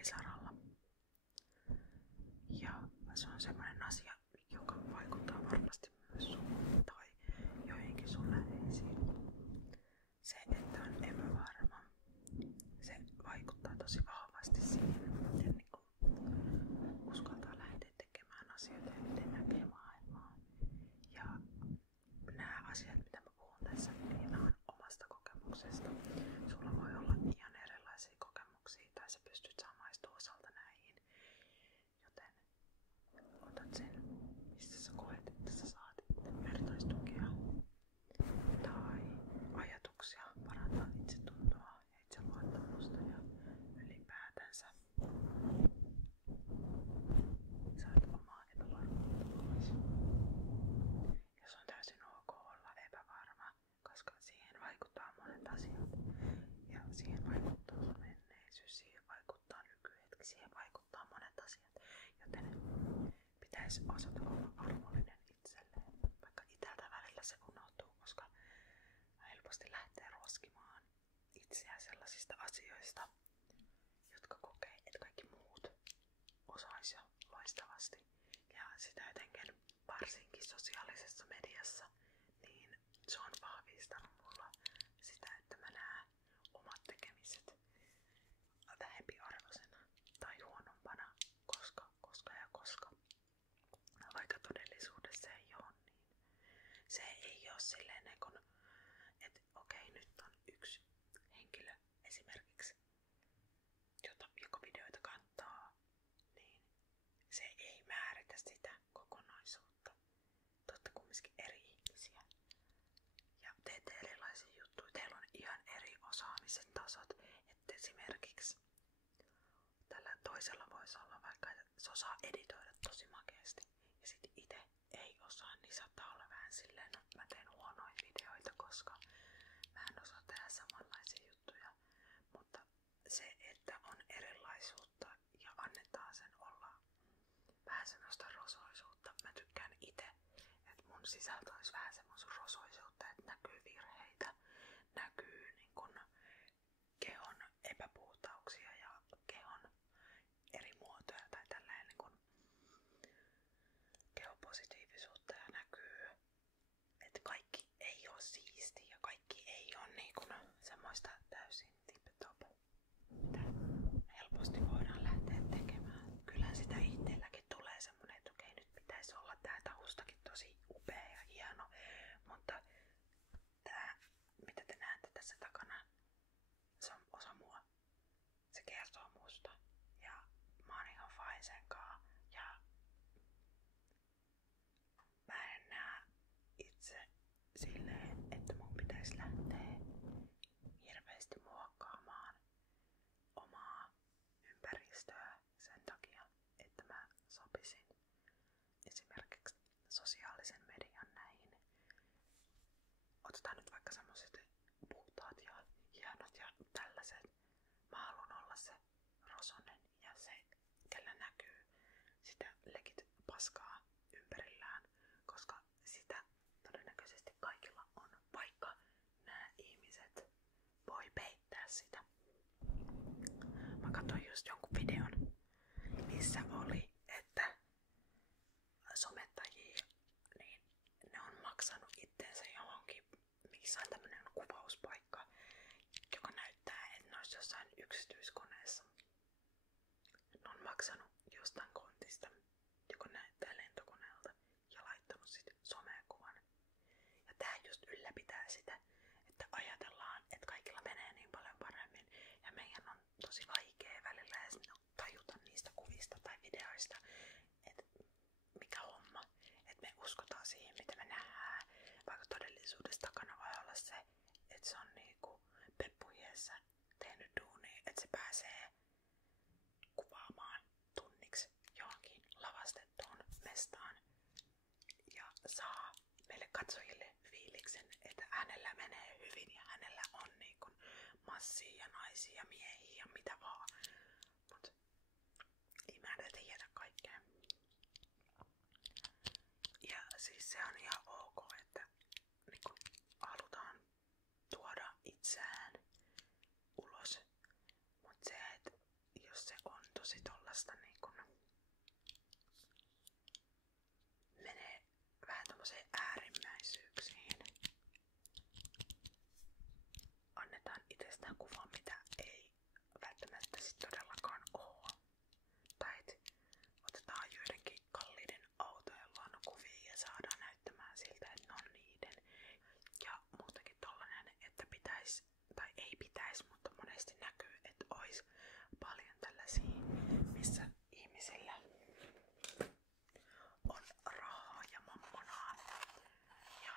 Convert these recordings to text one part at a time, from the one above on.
eri saralla. Ja se on semmoinen asia, joka vaikuttaa varmasti myös sun tai joihinkin sun läheisiin. Se, että on epävarma, se vaikuttaa tosi vahvasti siihen, miten niin uskaltaa lähteä tekemään asioita ja miten näkee maailmaa. Ja nämä asiat, mitä mä puhun tässä, niin on omasta kokemuksesta. Sulla voi olla ihan erilaisia kokemuksia tai sä pystyt samaistumaan osalta näihin. Joten otat sen, mistä sä koet, että sä saat vertaistukea tai ajatuksia parantaa itsetuntoa ja itseluottamusta ja ylipäätänsä saat omaa epävarmuutta pois. Ja se on täysin ok olla epävarma, koska siihen vaikuttaa monet asiat. Ja siihen vaikuttaa sun menneisyys, siihen vaikuttaa nykyhetki, siihen vaikuttaa monet asiat. Joten pitäisi osata olla armollinen itselleen. Vaikka itseltä välillä se unohtuu, koska helposti lähtee ruoskimaan itseään sellaisista asioista, jotka kokee, että kaikki muut osaisi jo loistavasti. Ja sitä jotenkin varsinkin sosiaalisessa mediassa, niin se on vahvistanut mulla sitä, että mä näen omat tekemiset vähempiarvoisena tai huonompana, koska. Vaikka todellisuudessa se ei ole niin. Se ei ole silleen, että okei, nyt on yksi henkilö esimerkiksi, joka videoita katsoo, niin se ei määritä sitä kokonaisuutta. Te olette kumminkin eri ihmisiä ja teette erilaisia juttuja. Teillä on ihan eri osaamisen tasot. Että esimerkiksi tällä toisella voisi olla vaikka, että se osaa editoida tosi makeasti ja sitten itse ei osaa, niin saattaa olla vähän silleen, no mä teen huonoja videoita, koska mä en osaa tehdä samanlaisia juttuja. Mutta se, että on erilaisuutta ja annetaan sen olla vähän semmoista rosoisuutta. Mä tykkään itse, että mun sisältö olisi vähän semmoista rosoisuutta, että näkyy virheitä, näkyy niin kun kehon epäpuhtauksia ja kehon eri muotoja tai tällainen niin kun kehopositiivisuutta ja näkyy, että kaikki ei ole siistiä ja kaikki ei ole niin kun semmoista täysin tip-top, mitä helposti voidaan lähteä tekemään. Kyllä sitä itselläkin tulee semmonen, että okei, nyt pitäisi olla tää taustakin tosi upea ja hieno, mutta tää, mitä te näette tässä takana, se on osa mua. Se kertoo musta ja mä oon ihan fine sen kaa ja mä en näe itse silleen, että mun pitäisi lähteä hirveästi muokkaamaan omaa ympäristöä sen takia, että mä sopisin esimerkiksi sosiaalisen median näihin. Otetaan nyt vaikka semmoset puhtaat ja hienot ja tällaiset. Mä haluan olla se rosonen ja se, kellä näkyy sitä legit paskaa ympärillään, koska sitä todennäköisesti kaikilla on, vaikka nämä ihmiset voi peittää sitä. Mä katsoin just jonkun videon, missä oli, että somettajia, niin ne on maksanut itteensä johonkin, missä on tämmönen kuvauspaikka, joka näyttää, että ne olisi jossain yksityiskoneessa. Ne on maksanut jostain kontista, joka näyttää lentokoneelta, ja laittanut sit somekuvan. Ja tää just ylläpitää sitä, että ajatellaan, että kaikilla menee niin paljon paremmin, ja meidän on tosi vaikea välillä edes annetaan itsestään kuva, mitä ei välttämättä sit todellakaan oo. Tai et otetaan joidenkin kalliiden autojen luonnokuvia ja saadaan näyttämään siltä, että ne on niiden. Ja muutenkin tollanen, että pitäis, tai ei pitäis, mutta monesti näkyy, että ois paljon tällaisia, missä ihmisillä on rahaa ja mammonaa ja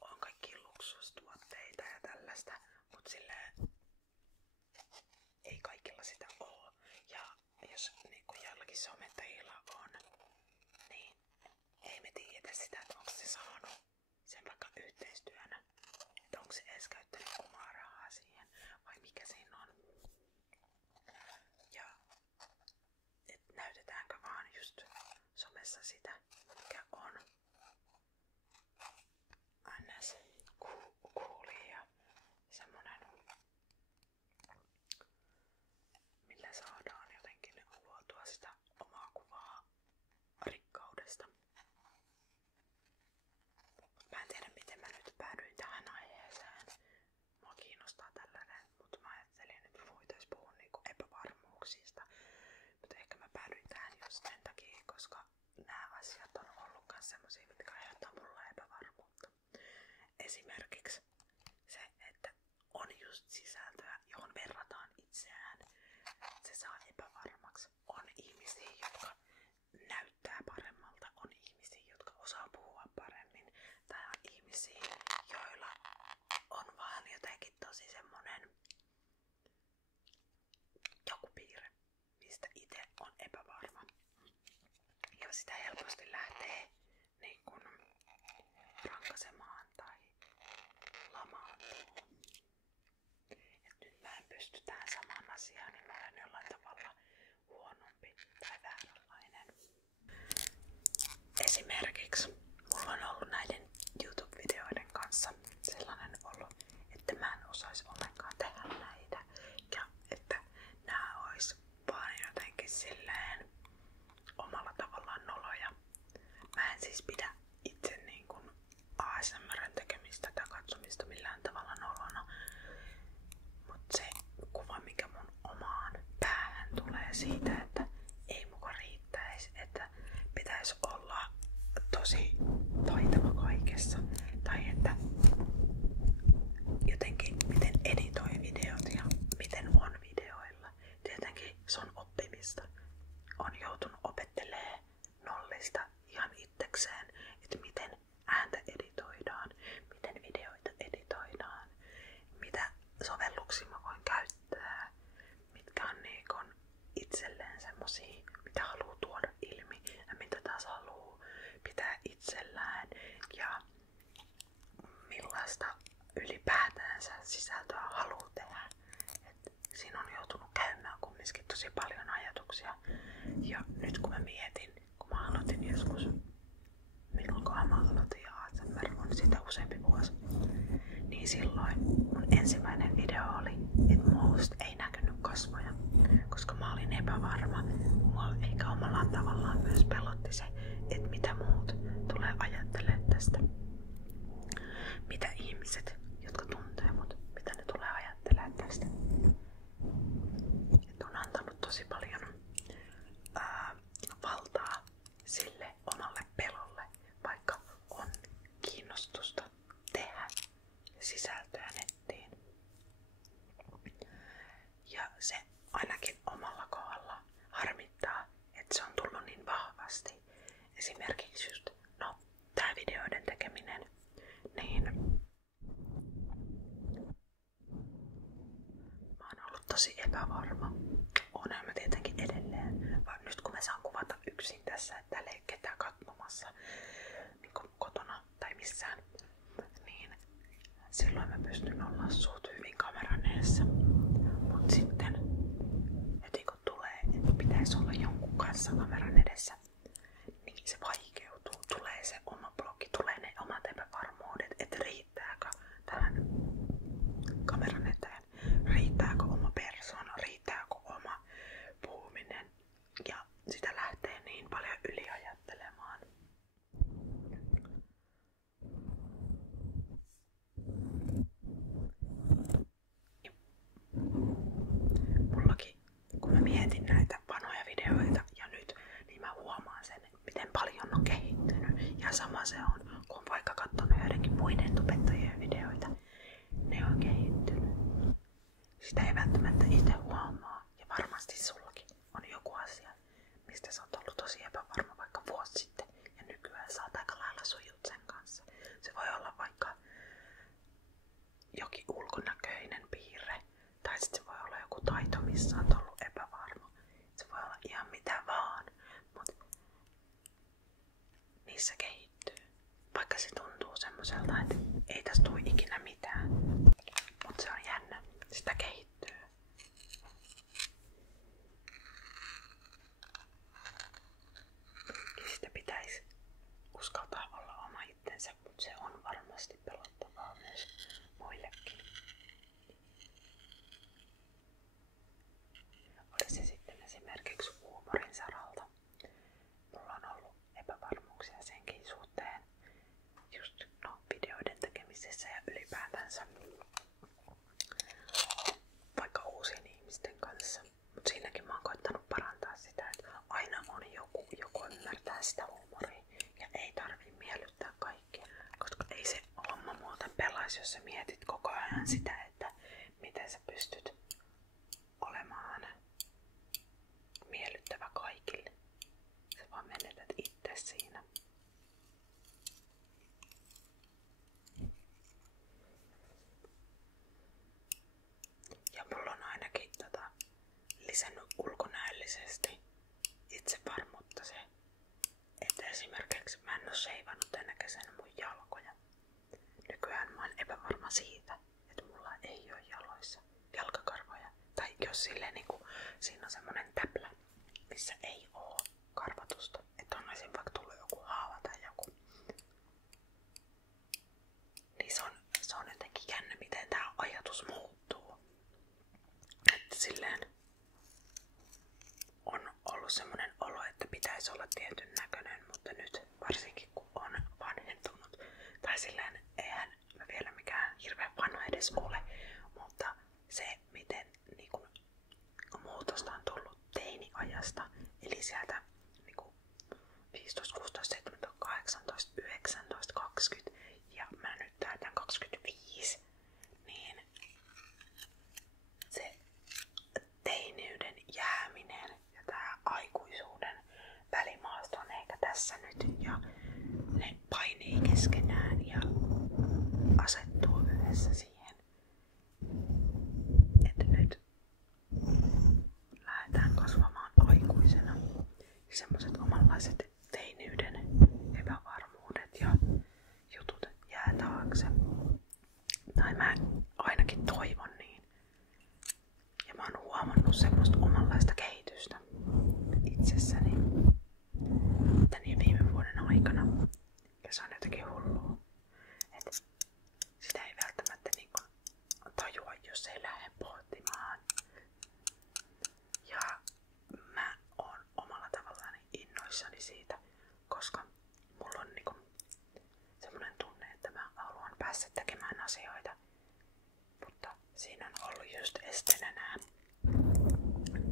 on kaikki luksustuotteita ja tällaista, mut silleen ei kaikilla sitä oo. Ja jos niinku jollakin somettajilla on, niin ei me tiedetä sitä, että onko se saanut sen vaikka yhteistyönä, että onko se edes käyttänyt omaa rahaa siihen vai mikä siinä on. Ja et näytetäänkö vaan just somessa sitä, mikä on ns. Cooli ja semmonen, millä saadaan jotenkin luotua sitä omaa kuvaa rikkaudesta. Mä en tiedä miten mä nyt päädyin tähän aiheeseen. Mua kiinnostaa tällainen, mutta mä ajattelin, että me voitais puhua niinku epävarmuuksista. Mutta ehkä mä päädyin tähän just sen takia, koska nämä asiat on ollut kans semmosia, mitkä aiheuttaa mulle epävarmuutta. Esimerkiksi se, että on just sisältöä, johon verrataan itseään. Se saa epävarmaksi. On ihmisiä, jotka näyttää paremmalta. On ihmisiä, jotka osaa puhua paremmin. Tai on ihmisiä, joilla on vaan jotenkin tosi semmonen joku piirre, mistä itse on epävarma. Ja sitä helposti lähtee niin kun rankasemaan tai lamaantumaan. Et nyt mä en pysty tähän samaan asiaan, niin mä olen jollain tavalla huonompi tai vääränlainen. Esimerkiksi mulla on ollut näiden YouTube-videoiden kanssa sellainen olo, että mä en osais ollenkaan tehdä näitä. Ja että nää ois vaan jotenkin silleen omalla tavallaan noloja. Mä en siis pidä itse niin kuin ASMR:n tekemistä tai katsomista millään tavalla nolona. Mut se kuva, mikä mun omaan päähän tulee siitä, että ei muka riittäis, että pitäis olla tosi taitava kaikessa. Tai että jotenkin miten editoi videot ja miten on videoilla. Tietenkin se on oppimista. On joutunut opettelemaan nollista ihan itsekseen, että miten ääntä editoidaan, miten videoita editoidaan, mitä sovelluksia mä voin käyttää, mitkä on niinkon itselleen semmosia, mitä haluu tuoda ilmi ja mitä taas haluu pitää itsellään ja millaista ylipäätänsä sisältöä haluu tehdä. Et siinä on joutunut käymään kumminkin tosi paljon ajatuksia. Ja nyt kun mä mietin, kun mä aloitin joskus, milloinkohan mä aloitin ASMR on sitä useampi vuosi, niin silloin mun ensimmäinen video oli, että musta ei näkynyt kasvoja, koska mä olin epävarma. Mua eikä omalla tavallaan myös pelotti se, että mitä muut tulee ajattelemaan tästä. Mitä ihmiset, jotka tuntee mut, mitä ne tulee ajattelemaan tästä. Et on antanut tosi paljon valtaa sille omalle pelolle, vaikka on kiinnostusta tehdä sisältöä nettiin. Ja se ainakin omalla kohdalla harmittaa, että se on tullut niin vahvasti. Esimerkiksi just, tää videoiden tekeminen, niin mä oon ollut tosi epävarma. Oonhan mä tietenkin edelleen, vaan nyt kun mä saan kuvata yksin tässä, että täällä ei ketään katsomassa niin kotona tai missään, niin silloin mä pystyn olla suht hyvin kameran edessä. Mut sitten heti kun tulee, että pitäisi olla jonkun kanssa kameran edessä, niin se vaikeutuu. Tulee se oma blogi, tulee ne omat epävarmuudet, että riittääkö tähän kameran eteen, riittääkö oma persoona, riittääkö oma puhuminen. Ja sitä lähtee niin paljon yliajattelemaan. sitä ei välttämättä itse huomaa. Ja varmasti sullakin on joku asia, mistä sä oot ollut tosi epävarma vaikka vuosi sitten. Ja nykyään sä oot aika lailla sujut sen kanssa. Se voi olla vaikka jokin ulkonäköinen piirre. Tai sitten se voi olla joku taito, missä oot ollut epävarma. Se voi olla ihan mitä vaan. Mut niissä kehittyy. Vaikka se tuntuu semmoiselta, että ei tästä tule ikinä mitään. Mut se on jännä. Sitä kehittyy. Ja sitä pitäisi uskaltaa olla oma itsensä, mutta se on varmasti pelottavaa myös muillekin. Oli se sitten esimerkiksi huumorin saralta. Mulla on ollut epävarmuuksia senkin suhteen. Just videoiden tekemisessä ja ylipäätänsä vaikka uusien ihmisten kanssa. Mut siinäkin mä oon koittanut parantaa sitä, että aina on joku ymmärtää sitä huumoria ja ei tarvii miellyttää kaikkia. Koska ei se homma muuten pelaisi, jos sä mietit koko ajan sitä, että miten sä pystyt olemaan miellyttävä kaikille. Sä vaan menetät itse siinä. Ja mulla on ainakin lisännyt ulkonäöllisesti itsevarmuutta se, että esimerkiksi mä en oo sheivannut tänä kesänä mun jalkoja. Nykyään mä oon epävarma siitä, että mulla ei oo jaloissa jalkakarvoja. Tai jos silleen niinku siinä on semmonen täplä, missä ei oo karvatusta. Että on esim. Vaikka tullut joku haava tai joku. Niin se on jotenkin jännä, miten tää ajatus muuttuu. Että silleen on ollut semmonen olo, että pitäisi olla tietyn näköinen, mutta nyt varsinkin kun on vanhentunut. Tai silleen eihän mä vielä mikään hirveän vanha edes ole, mutta se miten niinku muutosta on tullut teiniajasta, eli sieltä niinku 15, 16, 17, 18, 19, 20 ja mä nyt täytän 25, niin se teiniyden jääminen ja tää aikuisuuden välimaasto on ehkä tässä nyt ja ne painii keskenään ja asettuu yhdessä siihen, että nyt lähdetään kasvamaan aikuisena. Ja semmoset omanlaiset teiniyden epävarmuudet ja jutut jää taakse. Tai mä ainakin toivon niin. Ja mä oon huomannut semmoista omanlaista kehitystä itsessäni tän ja viime vuoden aikana. Ja se on jotenkin hullua. Et sitä ei välttämättä niinku tajua, jos ei lähde pohtimaan. Ja mä oon omalla tavallaan innoissani siitä, koska mulla on niinku semmonen tunne, että mä haluan päästä tekemään asioita. Mutta siinä on ollut just esteenä nämä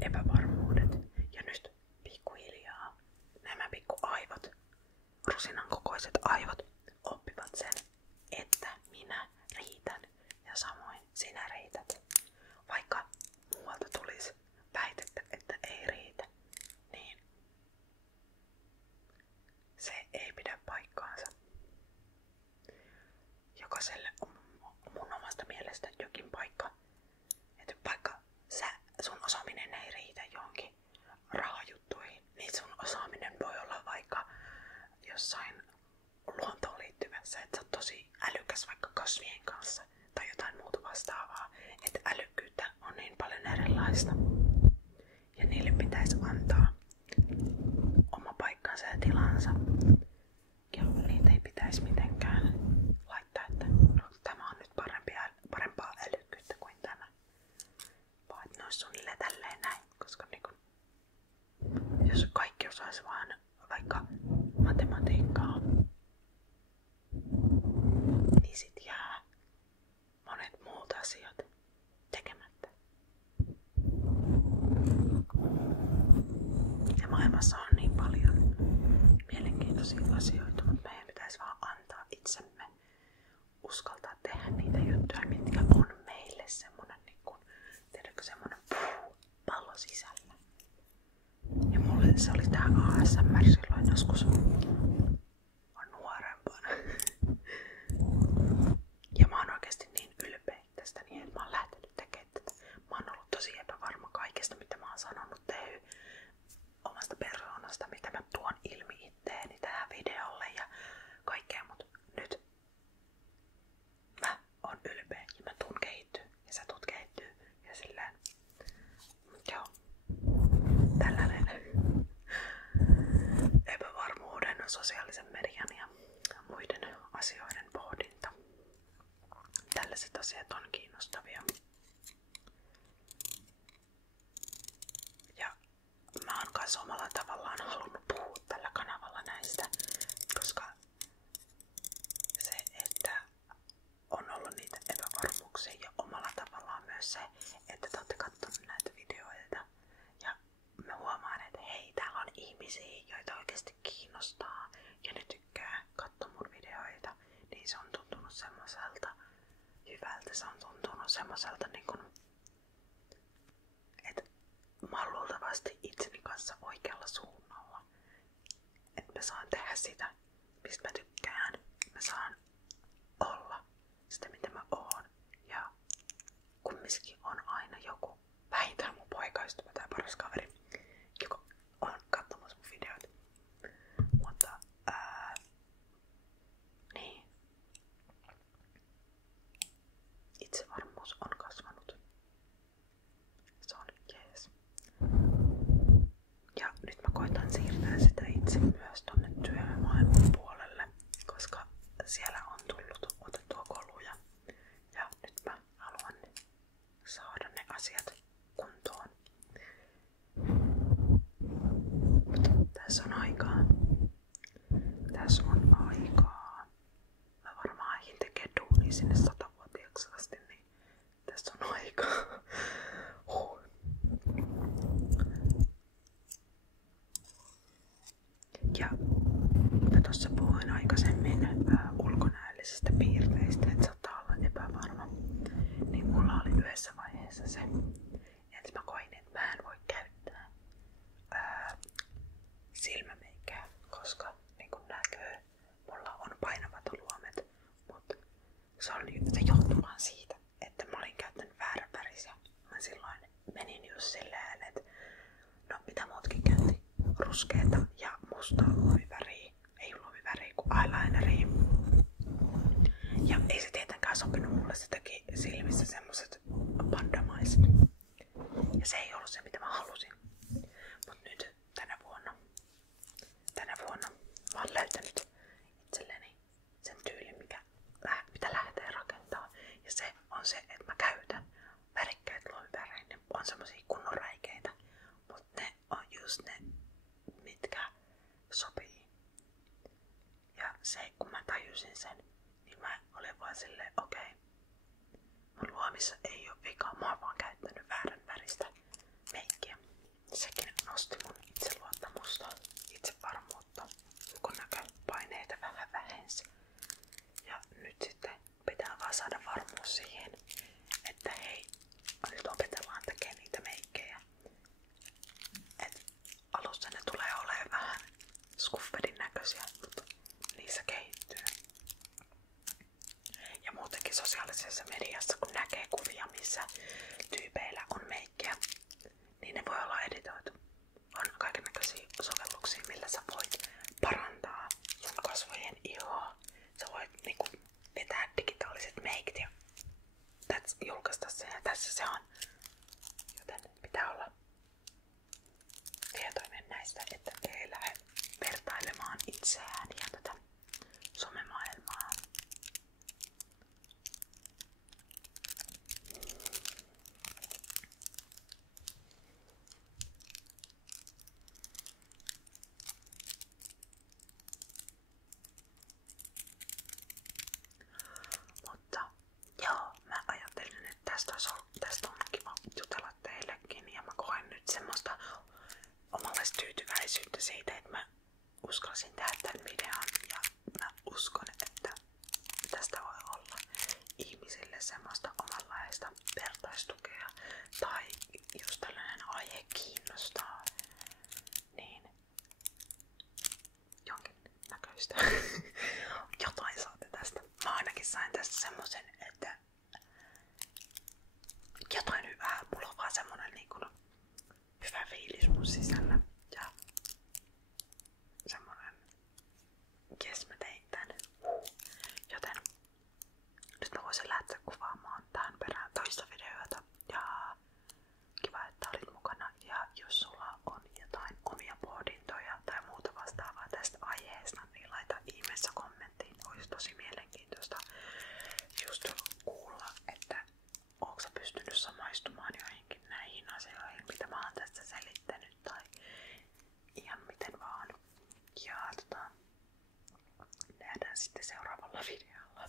epävarmuudet. Ja nyt pikkuhiljaa nämä pikkuaivot, rusinan kokoiset aivot, oppivat sen, että minä riitän ja samoin sinä riität. Vaikka muualta tulisi väitettä, että ei riitä, niin se ei pidä paikkaansa. Jokaiselle on mun omasta mielestä jokin paikka. Että vaikka sun osaaminen ei riitä johonkin rahajuttuihin, niin sun osaaminen voi olla vaikka jossain luontoon liittyvässä, että sä oot tosi älykäs vaikka kasvien kanssa tai jotain muuta vastaavaa. Että älykkyyttä on niin paljon erilaista. Ja niille pitäisi antaa oma paikkansa ja tilansa. Ja niitä ei pitäisi mitenkään laittaa, että no, tämä on nyt parempaa älykkyyttä kuin tämä. Vaan että ne olisi suunnilleen tälleen näin, koska niin kun, jos kaikki osaisi vaan vaikka matematiikkaa, niin sit jää monet muut asiat tekemättä. Ja maailmassa on niin paljon mielenkiintoisia asioita, mutta meidän pitäisi vaan antaa itsemme uskaltaa tehdä niitä juttuja, mitkä on meille semmonen niin kuin Se oli tää ASMR silloin joskus nuorempana. Ja mä oon oikeesti niin ylpeä tästäni, että mä oon lähtenyt tekemään tätä. Mä oon ollut tosi epävarma kaikesta, mitä mä oon sanonut omasta persoonasta, mitä mä tuon ilmi itteeni tähän videolle ja kaikkea, mut nyt mä oon ylpeä ja mä tuun kehittyä ja sä tuut kehittyä ja silleen. Joo, tällainen epävarmuuden, sosiaalisen median ja muiden asioiden pohdinta. Tällaiset asiat on kiinnostavia. Ja mä oon kans omalla tavallaan halunnut puhua tällä kanavalla näistä, koska se, että on ollut niitä epävarmuuksia ja omalla tavallaan myös se, että te ootte kattonut näitä videoita ja mä huomaan, että hei, täällä on ihmisiä, joita oikeasti kiinnostaa ja ne tykkää katsoa mun videoita, niin se on tuntunut semmoiselta hyvältä, se on tuntunut semmoiselta niin kuin, että mä oon luultavasti itseni kanssa oikealla suunnalla. Että mä saan tehdä sitä, mistä mä tykkään. Mä saan olla sitä, mitä mä oon. Ja kumminkin on aina joku, vähintään mun poikaystävä tai paras kaveri, joka on katsomassa mun videoita. Mutta niin. Itsevarmuus on kasvanut. Se on jees. Ja nyt mä koitan siirtää sitä itse myös tonne työmaailman puolelle, koska siellä on tullut otettua koluja. Ja nyt mä haluan saada ne asiat kuntoon. Mutta tässä on aikaa. Tässä on aikaa. Mä varmaan ehdin tekee duunia sinne 100-vuotiaaksi asti, niin tässä on aikaa. Ja mä tossa puhuin aikaisemmin ulkonäöllisistä piirteistä, että saattaa olla epävarma. Niin mulla oli yhdessä vaiheessa se, että mä koin, että mä en voi käyttää silmämeikää, koska niin kun näkyy, mulla on painavat luomet, mutta se johtui vaan siitä, että mä olin käyttänyt väärän värisiä. Mä silloin menin just silleen, että no mitä muutkin käytti, ruskeeta ja mustaa luomiväriä, ei luomiväriä kuin eyelineria. Ja ei se tietenkään sopinut mulle, se teki silmissä semmoset pandamaiset. Ja se ei ollut se, mitä mä halusin. Mut nyt tänä vuonna mä oon löytänyt itselleni sen tyylin, mitä lähtee rakentaa. Ja se on se, että mä käytän värikkäitä luomiväreitä. Ne on semmosia kunnon räikeitä. Mut ne on just ne, mitkä sopii. Ja se, kun mä tajusin sen, niin mä olin vaan silleen, okei. Mun luomissa ei oo vikaa, mä oon vaan käyttänyt väärän väristä meikkiä. Sekin nosti mun itseluottamusta, itsevarmuutta, kun näköpaineita vähän vähensi. Ja nyt sitten pitää vaan saada varmuus siihen, että hei, nyt opetellaan tekemään niitä meikkejä. Et alussa ne tulee olemaan vähän skuffedin näköisiä, mutta niissä kehittyy. Ja muutenkin sosiaalisessa mediassa, kun näkee kuvia, missä tyypeillä on meikkiä, niin ne voi olla editoitu. On kaikennäköisiä sovelluksia, millä sä voit parantaa sun kasvojen ihoa. Sä voit niinku vetää digitaaliset meikit ja julkaista sen, ja tässä se on. Joten pitää olla tietoinen näistä, että ei lähde vertailemaan itseään ja tätä somemaailmaa. Mutta joo, mä ajattelin, että tästä on kiva jutella teillekin ja mä koen nyt semmoista omanlaista tyytyväisyyttä siitä, että mä uskalsin tehdä tämän videon ja mä uskon, että tästä voi olla ihmisille semmoista omanlaista vertaistukea tai jos tällainen aihe kiinnostaa, niin seuraavalla videolla.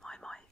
Moi moi!